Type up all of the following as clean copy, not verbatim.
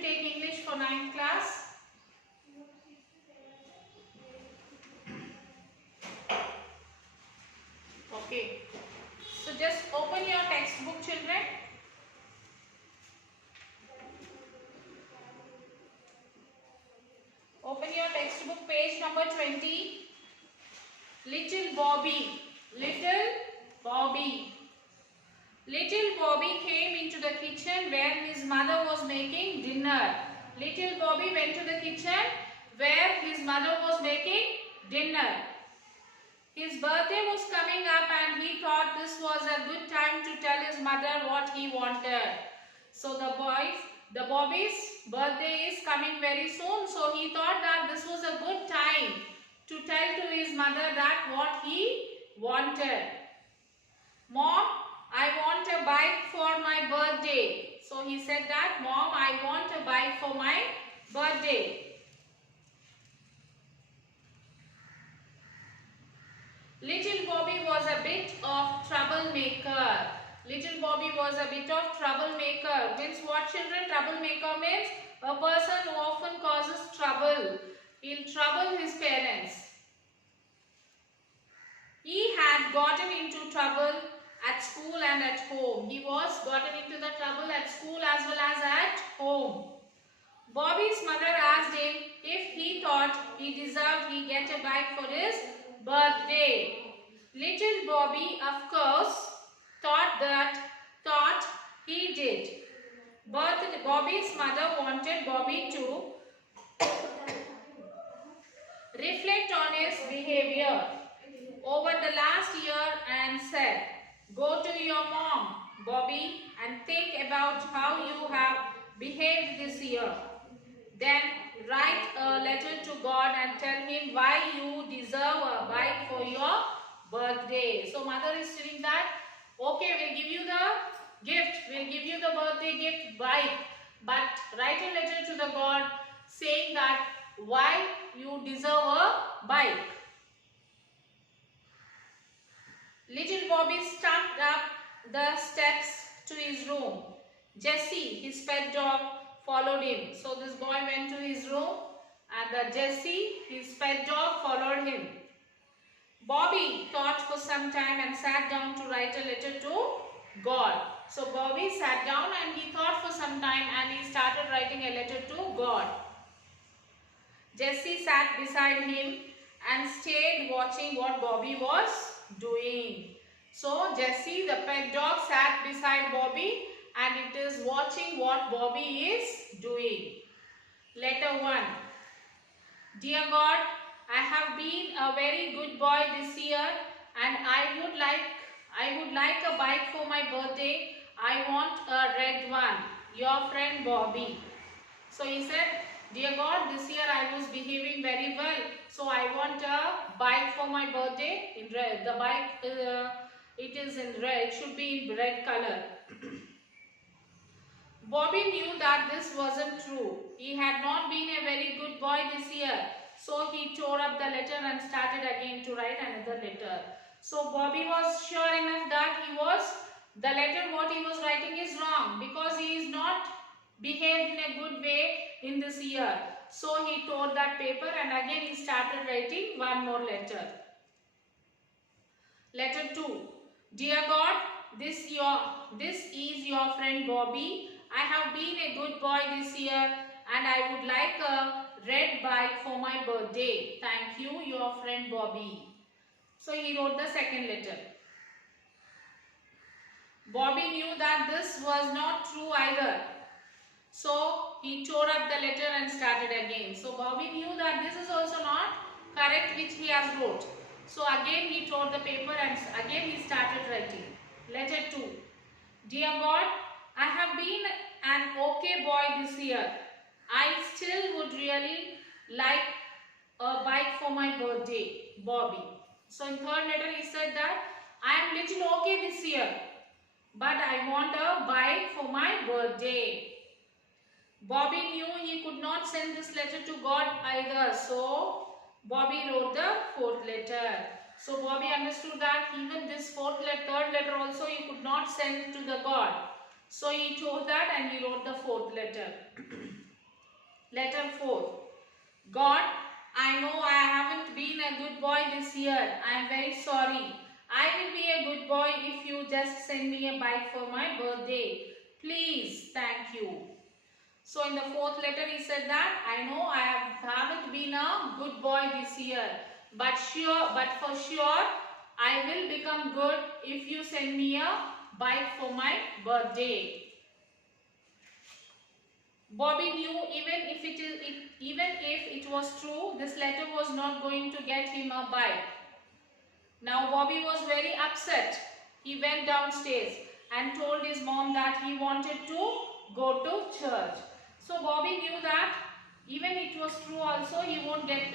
to take English for 9th class? Okay. So just open your textbook, children. Open your textbook, page number 20. Little Bobby. Little Bobby. Little Bobby came into the kitchen where his mother was making dinner. Little Bobby went to the kitchen where his mother was making dinner. His birthday was coming up and he thought this was a good time to tell his mother what he wanted. So the Bobby's birthday is coming very soon. So he thought that this was a good time to tell to his mother that what he wanted. Mom, I want a bike for my birthday. So he said that, Mom, I want a bike for my birthday. Little Bobby was a bit of troublemaker. Little Bobby was a bit of troublemaker. Means what, children? Troublemaker means a person who often causes trouble. He'll trouble his parents. He had gotten into trouble at school and at home. He was gotten into the trouble at school as well as at home. Bobby's mother asked him if he thought he deserved he get a bike for his birthday. Little Bobby, of course, thought he did. But Bobby's mother wanted Bobby to reflect on his behavior over the last year and said, go to your mom, Bobby, and think about how you have behaved this year. Then write a letter to God and tell him why you deserve a bike for your birthday. So mother is saying that, okay, we'll give you the gift, we'll give you the birthday gift, bike, but write a letter to the God saying that why you deserve a bike. Little Bobby stumped up the steps to his room. Jessie, his pet dog, followed him. So this boy went to his room and the Jessie, his pet dog, followed him. Bobby thought for some time and sat down to write a letter to God. So Bobby sat down and he thought for some time and he started writing a letter to God. Jessie sat beside him and stayed watching what Bobby was doing. So Jessie, the pet dog, sat beside Bobby and it is watching what Bobby is doing. Letter 1. Dear God, I have been a very good boy this year and I would like a bike for my birthday. I want a red one. Your friend Bobby. So he said, dear God, this year I was behaving very well. So I want a bike for my birthday in red. The bike, it is in red. It should be in red color. Bobby knew that this wasn't true. He had not been a very good boy this year. So he tore up the letter and started again to write another letter. So Bobby was sure enough that the letter what he was writing is wrong because he is not behaved in a good way in this year. So he tore that paper and again he started writing one more letter. Letter 2. Dear God, this is your friend Bobby. I have been a good boy this year and I would like a red bike for my birthday. Thank you, your friend Bobby. So he wrote the second letter. Bobby knew that this was not true either. So he tore up the letter and started again. So Bobby knew that this is also not correct which he has wrote. So again he tore the paper and again he started writing. Letter 2. Dear God, I have been an okay boy this year. I still would really like a bike for my birthday, Bobby. So in third letter he said that I am little okay this year, but I want a bike for my birthday. Bobby knew he could not send this letter to God either. So Bobby wrote the fourth letter. So Bobby understood that even this third letter also he could not send to the God. So he told that and he wrote the fourth letter. Letter 4. God, I know I haven't been a good boy this year. I am very sorry. I will be a good boy if you just send me a bike for my birthday. Please, thank you. So in the 4th letter he said that I know I haven't been a good boy this year, but for sure I will become good if you send me a bike for my birthday. Bobby knew even if it was true, this letter was not going to get him a bike. Now Bobby was very upset. He went downstairs and told his mom that he wanted to go to church. So Bobby knew that even it was true also, he won't get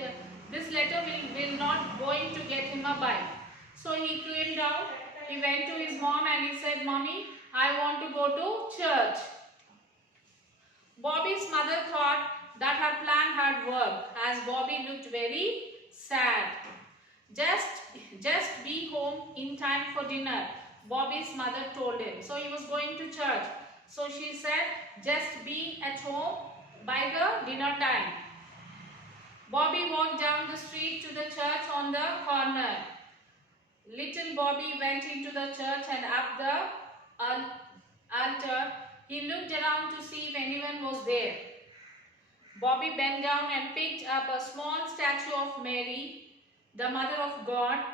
this letter will not going to get him a bike. So he came down, he went to his mom and he said, "Mommy, I want to go to church." Bobby's mother thought that her plan had worked as Bobby looked very sad. Just be home in time for dinner, Bobby's mother told him. So he was going to church. So she said, just be at home by the dinner time. Bobby walked down the street to the church on the corner. Little Bobby went into the church and up the altar. He looked around to see if anyone was there. Bobby bent down and picked up a small statue of Mary, the Mother of God.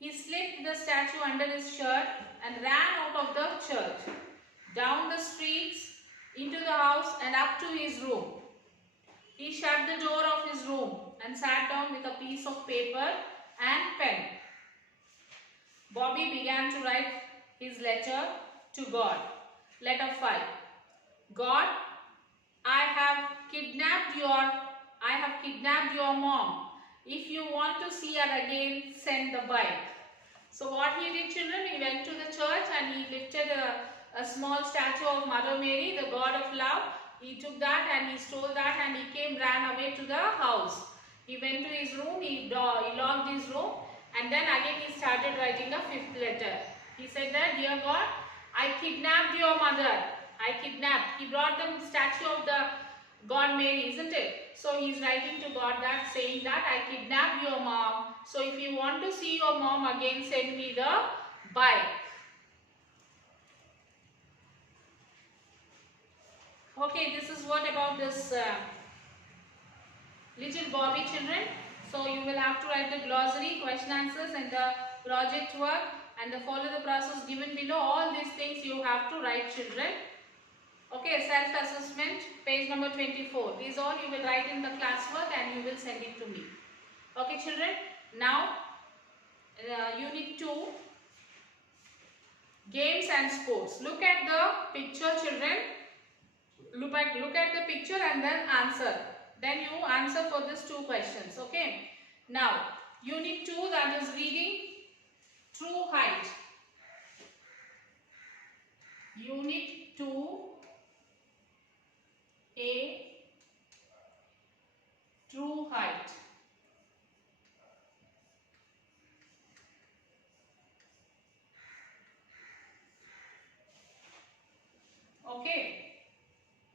He slipped the statue under his shirt and ran out of the church, down the streets, into the house and up to his room. He shut the door of his room and sat down with a piece of paper and pen. Bobby began to write his letter to God. Letter 5. God, I have kidnapped your mom. If you want to see her again, send the bike. So what he did, children, he went to the church and he lifted a small statue of Mother Mary, the God of love. He took that and he stole that and he ran away to the house. He went to his room, he locked his room and then again he started writing a 5th letter. He said that, dear God, I kidnapped your mother. He brought the statue of the God Mary, isn't it? So he's writing to God that, saying that I kidnapped your mom. So if you want to see your mom again, send me the bike. Okay, this is what about this little Bobby, children. So you will have to write the glossary, question answers and the project work and follow the process given below. All these things you have to write, children. Okay, self-assessment, page number 24. These all you will write in the classwork and you will send it to me. Okay, children. Now, Unit 2, Games and Sports. Look at the picture, children. Look at the picture and then answer. Then you answer for these 2 questions. Okay. Now, Unit 2, that is reading true height. Unit 2. A, true height. Okay.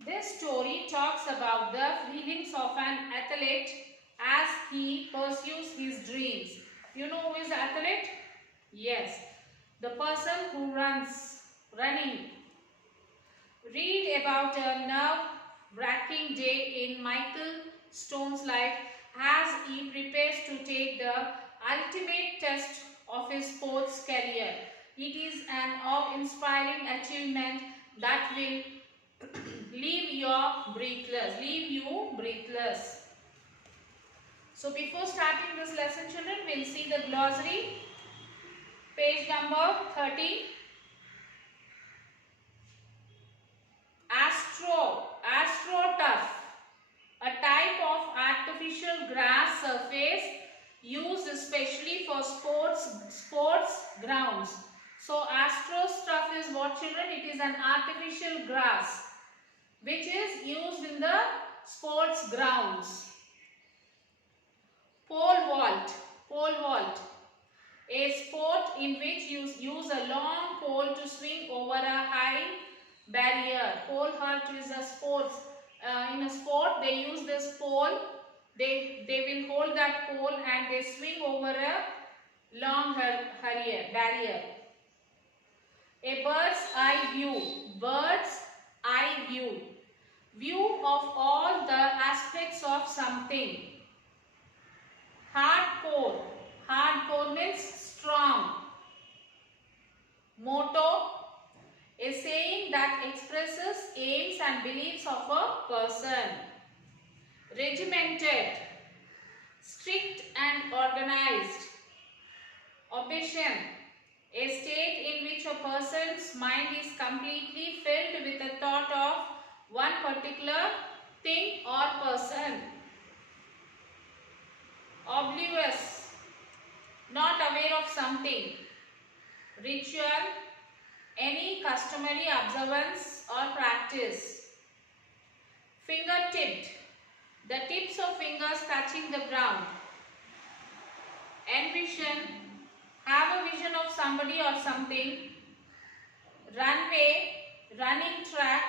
This story talks about the feelings of an athlete as he pursues his dreams. You know who is the athlete? Yes, the person who running. Read about a nerve-wracking day in Michael Stone's life as he prepares to take the ultimate test of his sports career. It is an awe-inspiring achievement that will leave you breathless. So before starting this lesson, children, we'll see the glossary, page number 30. AstroTurf, a type of artificial grass surface used especially for sports grounds. So AstroTurf is what, children? It is an artificial grass which is used in the sports grounds. Pole vault, a sport in which you use a long pole to swing over a high barrier. Pole vault is a sport in a sport they use this pole. They will hold that pole and they swing over a long barrier. A bird's eye view. Bird's eye view. View of all the aspects of something. Hard pole. Hard pole means strong. Motto. A saying that expresses aims and beliefs of a person. Regimented. Strict and organized. Obsession. A state in which a person's mind is completely filled with the thought of one particular thing or person. Oblivious. Not aware of something. Ritual. Any customary observance or practice. Finger-tipped. The tips of fingers touching the ground. Envision. Have a vision of somebody or something. Runway. Running track.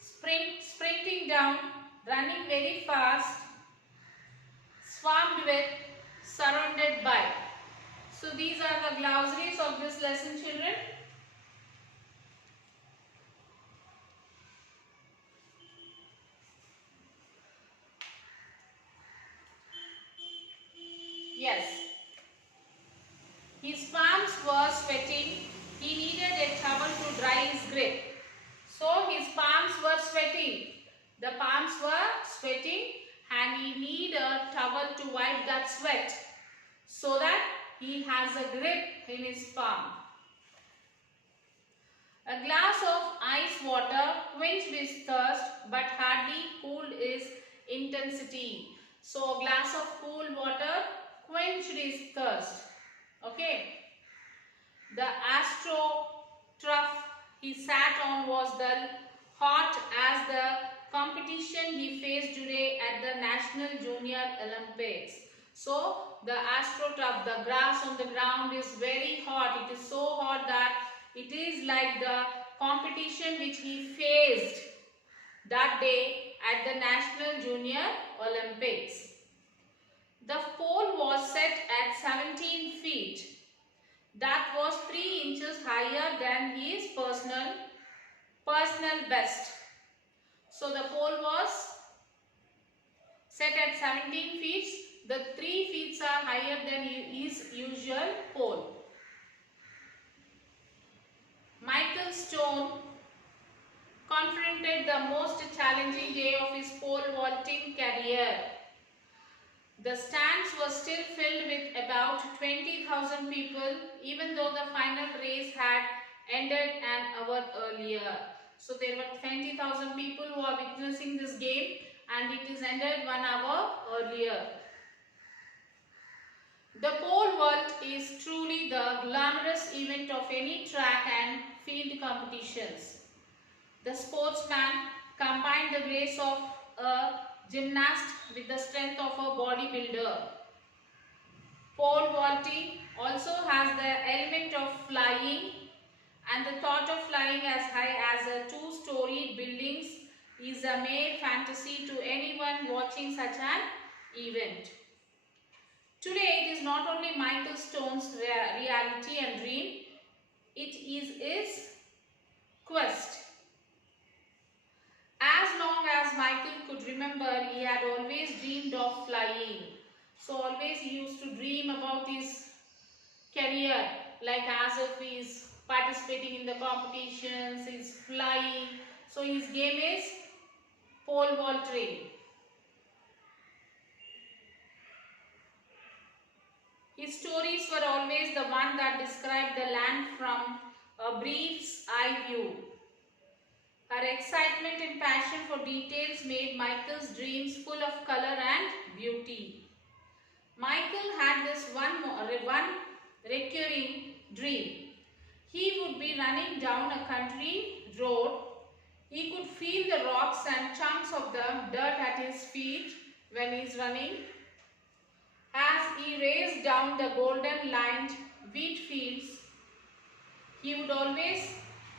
Sprinting down. Running very fast. Swarmed with. Surrounded by. So these are the glossaries of this lesson, children. Yes. His palms were sweating. He needed a towel to dry his grip. So his palms were sweating. The palms were sweating and he needed a towel to wipe that sweat so that he has a grip in his palm. A glass of ice water quenched his thirst but hardly cooled his intensity. So a glass of cool water quenched his thirst. Okay. The astroturf he sat on was the hot as the competition he faced today at the National Junior Olympics. So the astroturf, the grass on the ground is very hot. It is so hot that it is like the competition which he faced that day at the National Junior Olympics. The pole was set at 17 feet. That was 3 inches higher than his personal best. So the pole was set at 17 feet. The 3 feet are higher than his usual pole. Michael Stone confronted the most challenging day of his pole vaulting career. The stands were still filled with about 20,000 people, even though the final race had ended an hour earlier. So there were 20,000 people who are witnessing this game and it is ended 1 hour earlier. The pole vault is truly the glamorous event of any track and field competitions. The sportsman combined the grace of a gymnast with the strength of a bodybuilder. Pole vaulting also has the element of flying, and the thought of flying as high as a 2-storied buildings is a mere fantasy to anyone watching such an event. Today it is not only Michael Stone's reality and dream, it is his quest. As long as Michael could remember, he had always dreamed of flying. So always he used to dream about his career, like as if he is participating in the competitions, he is flying. So his game is pole vaulting. His stories were always the one that described the land from a brief's eye view. Her excitement and passion for details made Michael's dreams full of color and beauty. Michael had this one recurring dream. He would be running down a country road. He could feel the rocks and chunks of the dirt at his feet when he is running. As he raced down the golden lined wheat fields, he would always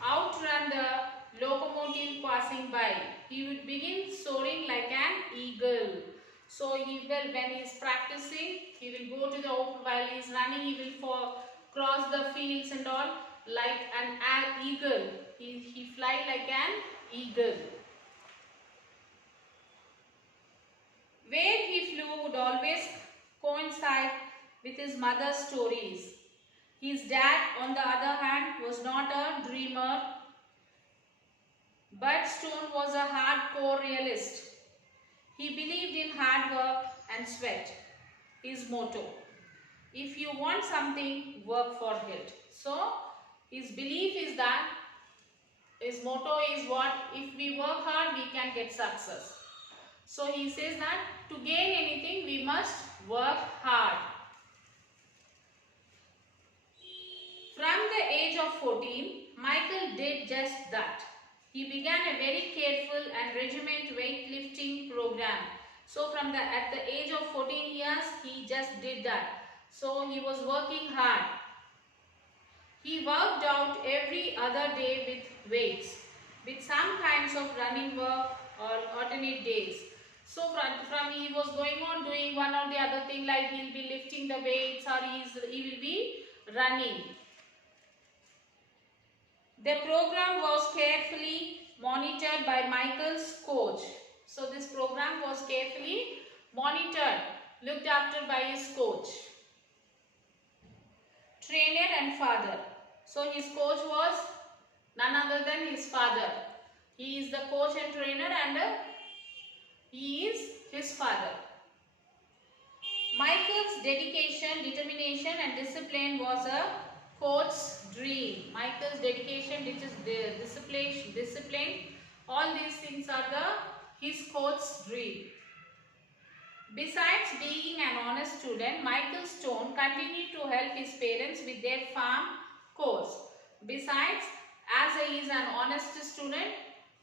outrun the locomotive passing by. He would begin soaring like an eagle. So he will, when he is practicing, he will go to the open, while he is running, he will cross the fields and all like an eagle. He fly like an eagle. Where he flew would always coincide with his mother's stories. His dad, on the other hand, was not a dreamer, but Stone was a hardcore realist. He believed in hard work and sweat. His motto: if you want something, work for it. So, his belief is that, his motto is what? If we work hard, we can get success. So, he says that to gain anything, we must work hard. From the age of 14, Michael did just that. He began a very careful and regiment weightlifting program. So at the age of 14 years, he just did that. So he was working hard. He worked out every other day with weights, with some kinds of running work or alternate days. So from he was going on doing one or the other thing, like he'll be lifting the weights or he will be running. The program was carefully monitored by Michael's coach. So this program was carefully monitored, looked after by his coach, trainer and father. So his coach was none other than his father. He is the coach and trainer, and he is his father. Michael's dedication, determination and discipline was a coach's dream. Michael's dedication, discipline, all these things are his coach's dream. Besides being an honest student, Michael Stone continued to help his parents with their farm chores. Besides, as he is an honest student,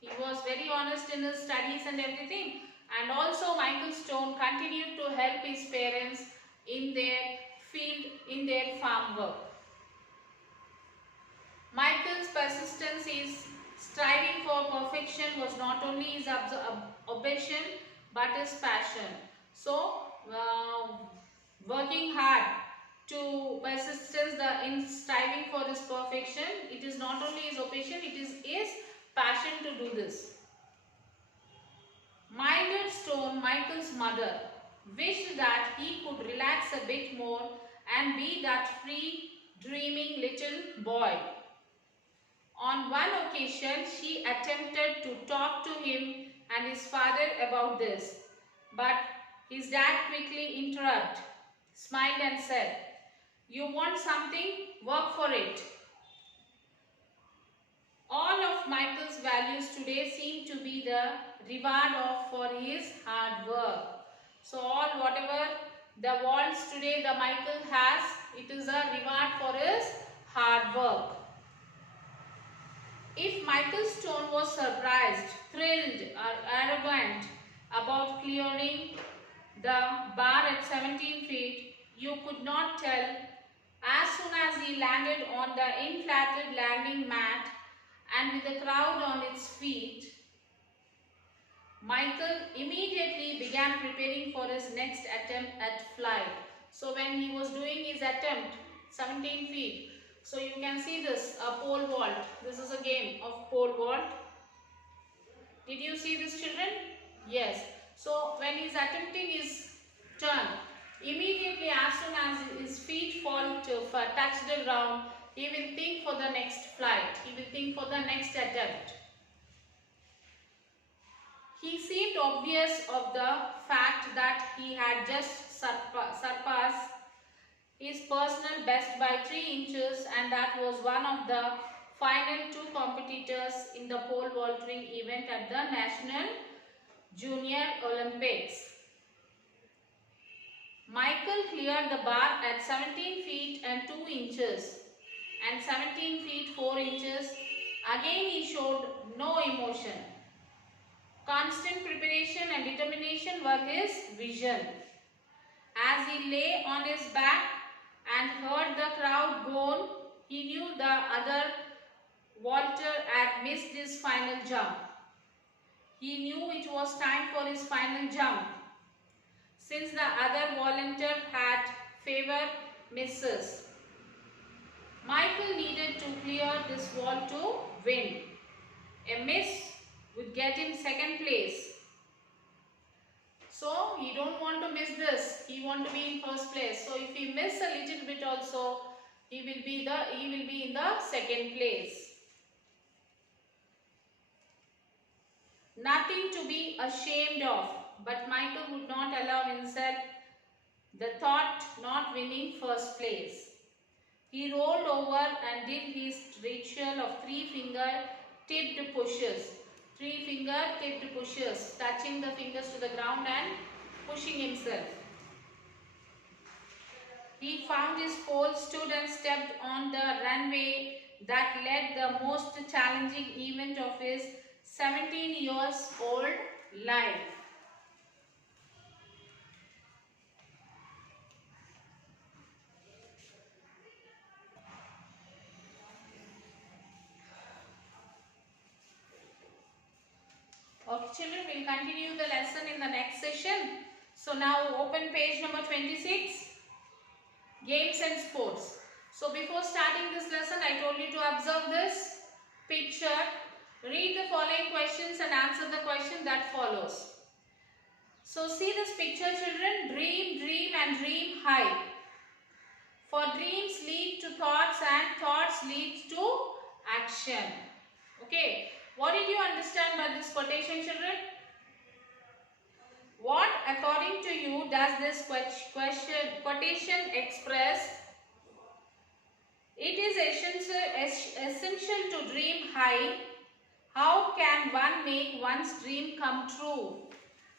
he was very honest in his studies and everything. And also Michael Stone continued to help his parents in their field, in their farm work. Michael's persistence is striving for perfection was not only his obsession but his passion. So, working hard to persistence in striving for this perfection, it is not only his obsession, it is his passion to do this. Mildred Stone, Michael's mother, wished that he could relax a bit more and be that free, dreaming little boy. On one occasion, she attempted to talk to him and his father about this, but his dad quickly interrupted, smiled and said, "You want something? Work for it." All of Michael's values today seem to be the reward for his hard work. So whatever the walls today the Michael has, it is a reward for his hard work. If Michael Stone was surprised, thrilled or arrogant about clearing the bar at 17 feet, you could not tell. As soon as he landed on the inflated landing mat and with the crowd on its feet, Michael immediately began preparing for his next attempt at flight. So when he was doing his attempt, 17 feet, so you can see this, a pole vault. This is a game of pole vault. Did you see this, children? Yes. So when he is attempting his turn, immediately as soon as his feet fall to touch the ground, he will think for the next flight. He will think for the next attempt. He seemed obvious of the fact that he had just surpassed his personal best by 3 inches, and that was one of the final 2 competitors in the pole vaulting event at the National Junior Olympics. Michael cleared the bar at 17 feet and 2 inches and 17 feet 4 inches. Again he showed no emotion. Constant preparation and determination were his vision. As he lay on his back and heard the crowd groan, he knew the other Walter had missed his final jump. He knew it was time for his final jump, since the other volunteer had favored misses. Michael needed to clear this wall to win. A miss would get him second place. So he don't want to miss this. He want to be in first place. So if he miss a little bit also, he will be in the second place. Nothing to be ashamed of, but Michael would not allow himself the thought not winning first place. He rolled over and did his ritual of three-finger tipped pushes. Three-finger tipped pushes, touching the fingers to the ground and pushing himself. He found his pole, stood and stepped on the runway that led the most challenging event of his 17 years old life. Okay children, we will continue the lesson in the next session. So now open page number 26. Games and sports. So before starting this lesson, I told you to observe this picture. Read the following questions and answer the question that follows. So see this picture children. Dream, dream and dream high. For dreams lead to thoughts and thoughts lead to action. Okay. What did you understand by this quotation children? What according to you does this quotation express? It is essential to dream high. How can one make one's dream come true?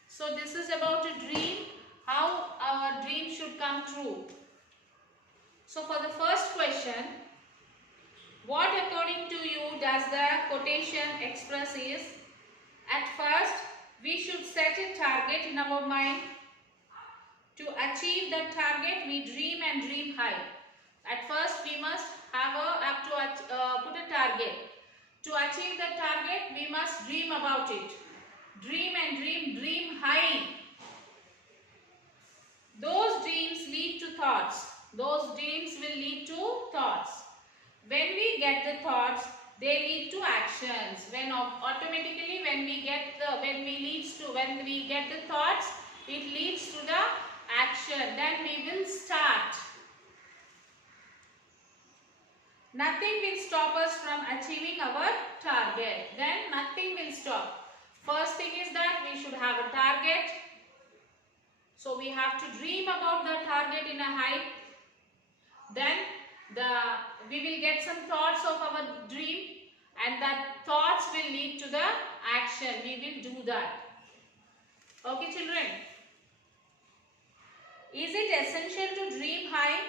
So this is about a dream, how our dream should come true. So for the first question, what according to you does the quotation express is, at first we should set a target in our mind. To achieve that target, we dream and dream high. At first we must put a target. To achieve that target, we must dream about it. Dream and dream high. Those dreams lead to thoughts. Those dreams will lead to thoughts. When we get the thoughts, they lead to actions. When we get the thoughts, it leads to the action. Then we will start. Nothing will stop us from achieving our target. Then nothing will stop. First thing is that we should have a target. So we have to dream about the target in a high. Then we will get some thoughts of our dream, and that thoughts will lead to the action. We will do that. Okay children. Is it essential to dream high?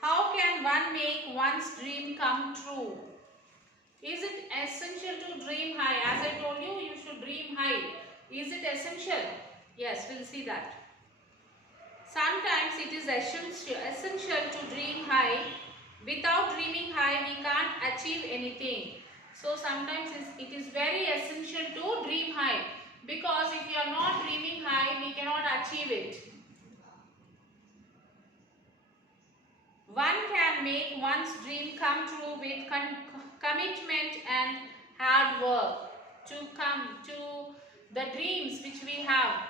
How can one make one's dream come true? Is it essential to dream high? As I told you, you should dream high. Is it essential? Yes, we'll see that. Sometimes it is essential to dream high. Without dreaming high, we can't achieve anything. So sometimes it is very essential to dream high. Because if you are not dreaming high, we cannot achieve it. One can make one's dream come true with commitment and hard work. To come to the dreams which we have,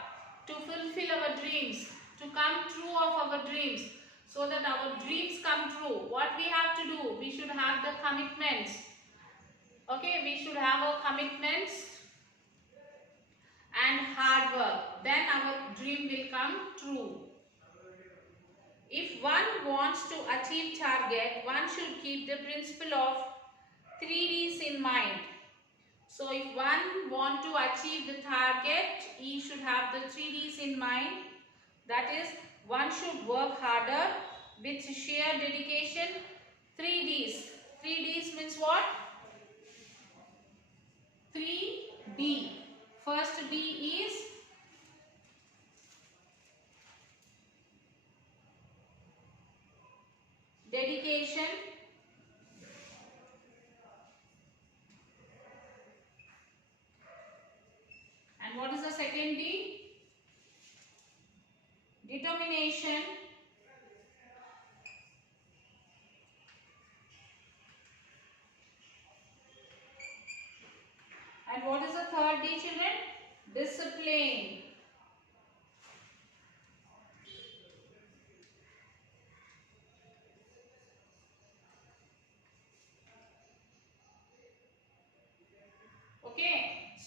to fulfill our dreams, to come true of our dreams, so that our dreams come true. What we have to do? We should have the commitments. Okay, we should have our commitments and hard work. Then our dream will come true. If one wants to achieve target, one should keep the principle of 3Ds in mind. So if one wants to achieve the target, he should have the 3Ds in mind. That is, one should work harder with sheer dedication. 3Ds. 3Ds means what? 3D. First D is dedication.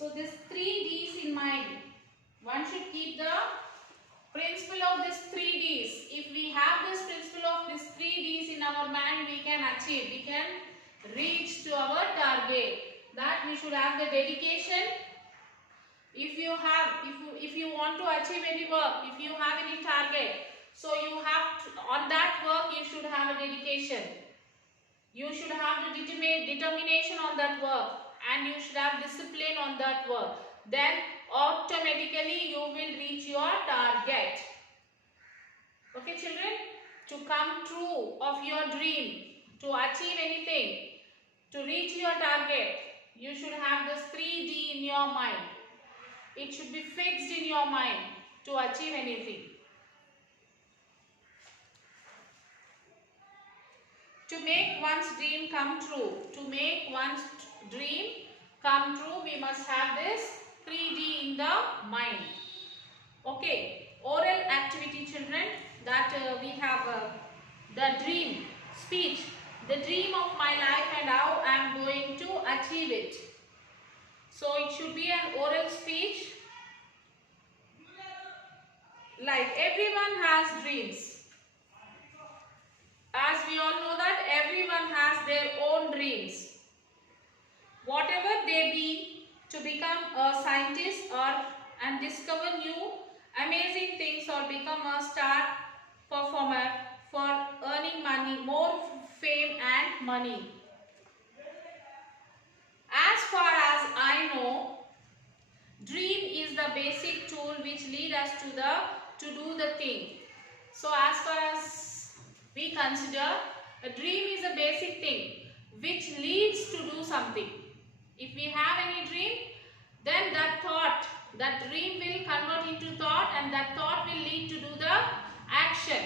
So this 3Ds in mind. One should keep the principle of this 3Ds. If we have this principle of this 3Ds in our mind, we can achieve, we can reach to our target. That we should have the dedication. If you want to achieve any work, if you have any target, so you have to, on that work you should have a dedication. You should have the determination on that work, and you should have discipline on that work. Then automatically you will reach your target. Okay children, to come true of your dream, to achieve anything, to reach your target, you should have this 3D in your mind. It should be fixed in your mind to achieve anything. To make one's dream come true, we must have this 3D in the mind. Okay, oral activity children, that we have the dream, speech, the dream of my life and how I am going to achieve it. So it should be an oral speech. Like everyone has dreams. As we all know that everyone has their own dreams. Whatever they be, to become a scientist and discover new amazing things, or become a star performer for earning money, more fame and money. As far as I know, dream is the basic tool which lead us to do the thing. So as far as we consider, a dream is a basic thing which leads to do something. If we have any dream, then that dream will convert into thought, and that thought will lead to do the action.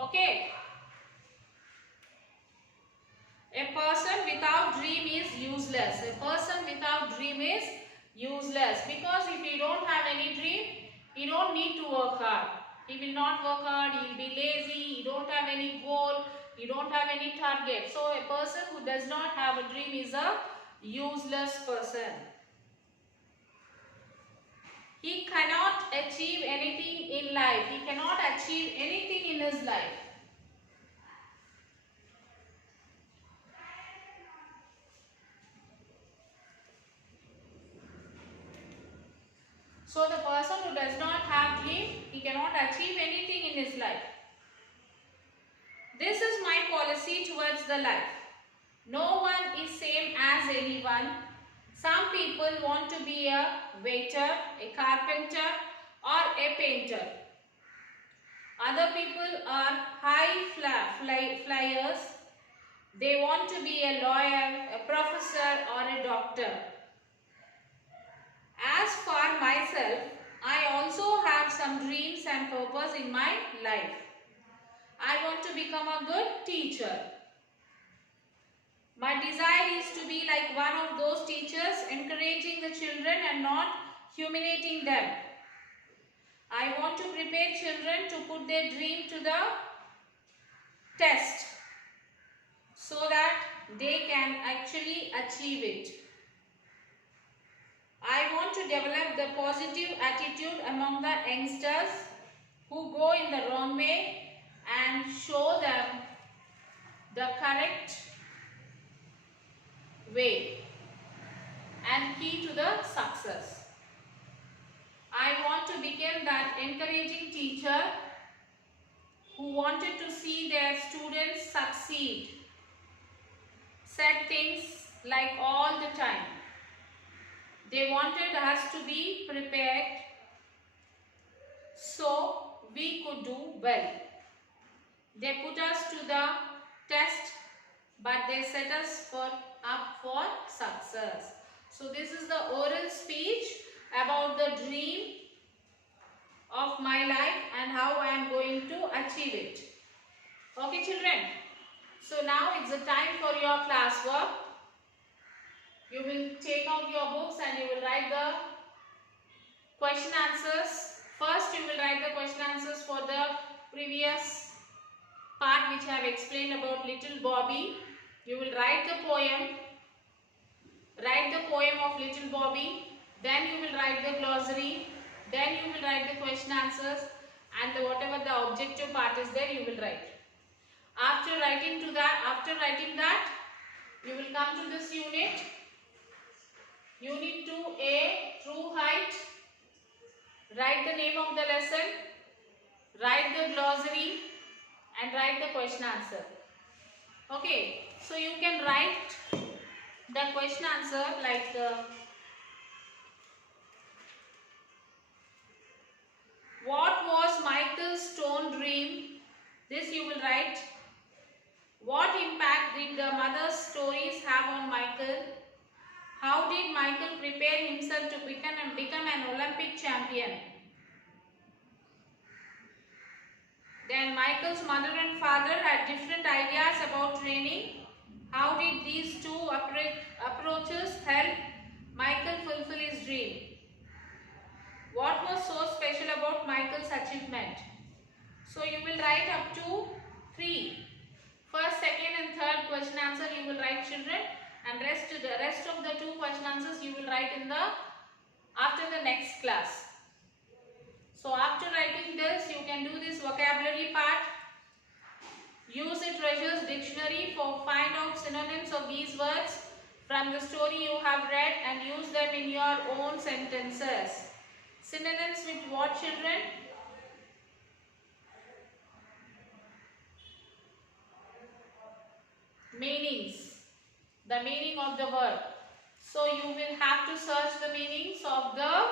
Okay. A person without dream is useless. A person without dream is useless, because if he don't have any dream, he don't need to work hard. He will not work hard, he will be lazy, he don't have any goal, he don't have any target. So a person who does not have a dream is a useless person. He cannot achieve anything in life. He cannot achieve anything in his life. So the person who does not have dream, he cannot achieve anything in his life. This is my policy towards the life. No one is same as anyone. Some people want to be a waiter, a carpenter, or a painter. Other people are high flyers. They want to be a lawyer, a professor, or a doctor. As for myself, I also have some dreams and purpose in my life. I want to become a good teacher. My desire is to be like one of those teachers, encouraging the children and not humiliating them. I want to prepare children to put their dream to the test, so that they can actually achieve it. I want to develop the positive attitude among the youngsters who go in the wrong way, and show them the correct way and key to the success. I want to become that encouraging teacher who wanted to see their students succeed. Said things like all the time. They wanted us to be prepared so we could do well. They put us to the test, but they set us up for success. So this is the oral speech about the dream of my life and how I am going to achieve it. Okay children, so now it's the time for your classwork. You will take out your books and you will write the question answers. First you will write the question answers for the previous part which I have explained about Little Bobby. You will write the poem. Write the poem of Little Bobby. then you will write the glossary, then you will write the question answers, and whatever the objective part is there, you will write. After writing that, you will come to this unit. Unit 2A, true height. Write the name of the lesson, write the glossary, and write the question answer. Okay, so you can write the question answer like what was Michael's stone dream? This you will write. What impact did the mother's stories have on Michael? How did Michael prepare himself to become an Olympic champion? Then Michael's mother and father had different ideas about training. How did these two approaches help Michael fulfill his dream? What was so special about Michael's achievement? So you will write up to 3. First, second and third question answer you will write, children, and the rest of the 2 question answers you will write after the next class. So after writing this, you can do this vocabulary part. Use a treasures dictionary for find out synonyms of these words from the story you have read and use them in your own sentences. Synonyms with what, children? Meanings. The meaning of the word. So you will have to search the meanings of the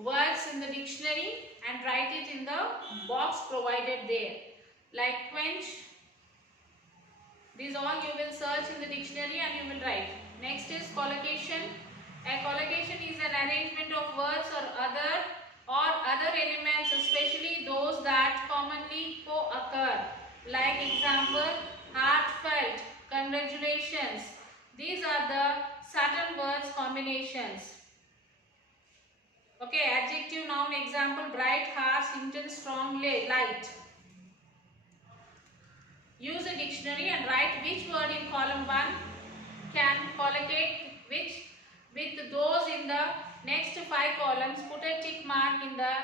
words in the dictionary and write it in the box provided there. Like quench. These all you will search in the dictionary and you will write. Next is collocation. A collocation is an arrangement of words or other elements, especially those that commonly co-occur. Like example, heartfelt, congratulations. These are the certain words combinations. Okay, adjective, noun, example, bright, harsh, intense, strong, light. Use a dictionary and write which word in column 1 can collocate with those in the next 5 columns. Put a tick mark in the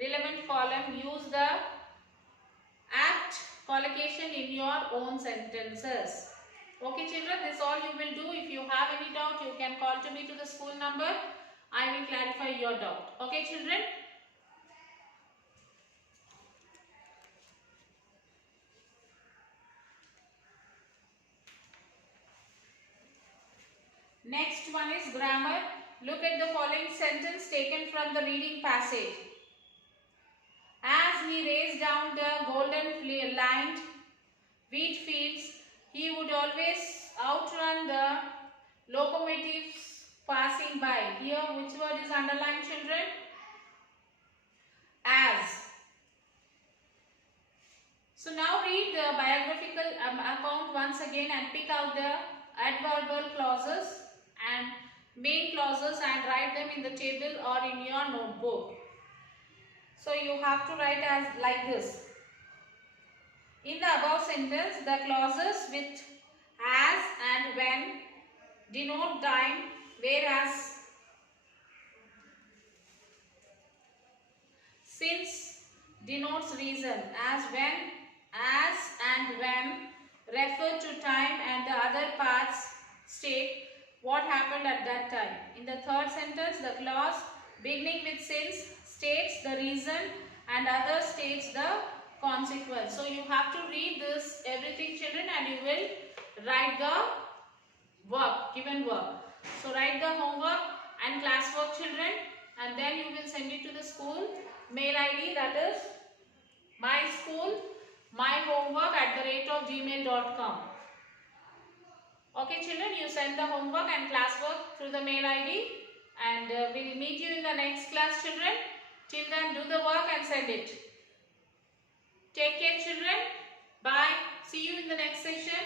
relevant column. Use the apt collocation in your own sentences. Okay, children, this all you will do. If you have any doubt, you can call to me to the school number. I will clarify your doubt. Okay, children. Next one is grammar. Look at the following sentence taken from the reading passage. As he raced down the golden lined wheat fields, he would always outrun the locomotives passing by. Here, which word is underlined, children? As. So now read the biographical account once again and pick out the adverbial clauses and main clauses and write them in the table or in your notebook. So you have to write as like this. In the above sentence, the clauses with as and when denote time, whereas since denotes reason. As and when refer to time and the other parts state what happened at that time. In the third sentence, the clause beginning with since states the reason and other states the consequence. So you have to read this everything, children, and you will write the work, given work. So write the homework and classwork, children, and then you will send it to the school mail ID, that is myschool.myhomework@gmail.com. Okay, children, you send the homework and classwork through the mail ID, and we'll meet you in the next class, children. Till then, do the work and send it. Take care, children. Bye. See you in the next session.